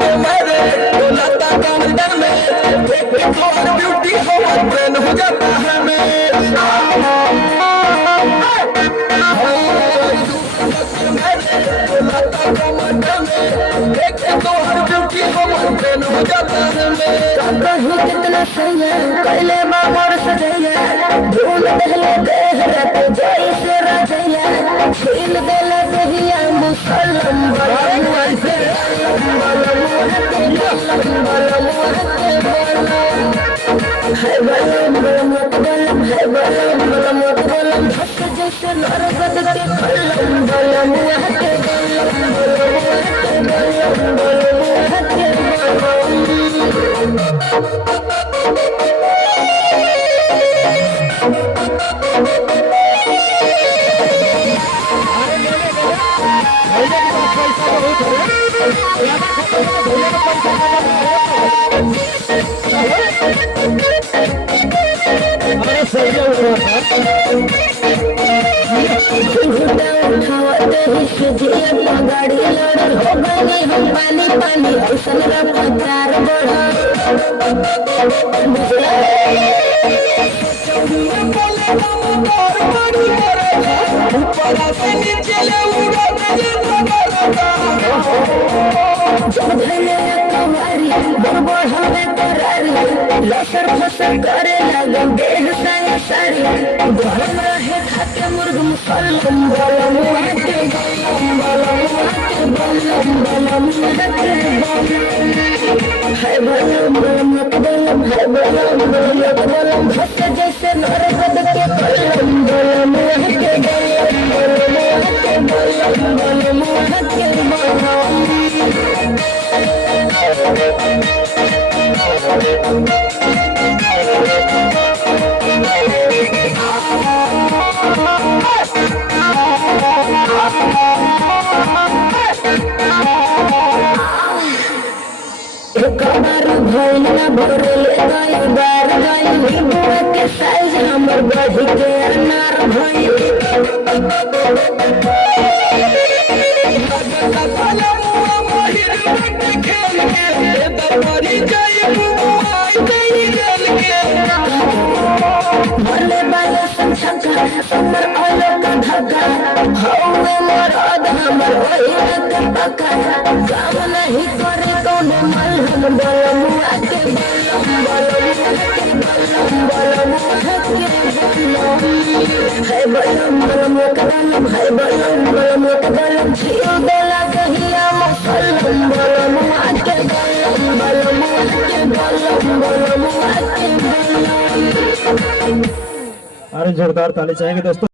के मारे बोलाता काउंटर में एक और ब्यूटी हमारा ट्रेन हो जाता है कितना सही है कैले बाबर सजैया धूल दहले देहरा तो जय से राजैया छील देला दहिया मुसलम बलम ऐसे है बलम बलम बलम है बलम बलम बलम धक जैसे नरगद के कलम बलम है बलम बलम बलम बलम है गाड़ी लड़ल हो गई हम पानी पानी ऐसन रफ्तार बढ़ा लसर फसर करे लगन देह साया साड़ी गरम रहे खाते मुर्ग मुसलम बलम के बलम बलम बलम है बलम बलम बलम है बलम बलम बलम भस जैसे नरगद के कलम बलम के बलम बलम बलम के एक बार भइल ना भरले गई बार गई बुआ के साइज हमर बढ़ के अनार भइल भले बाला संछका हमर आलो का धक्का हौवे मरद हमर होइल के पक्का काम नहीं करे कौन मलहम बलम के बलम बलम है बलम बलम के बलम है बलम बलम के बलम छील देला कहिया मुसलम बलम के बलम बलम के बलम बलम के बलम। अरे जोरदार ताली चाहेंगे दोस्तों।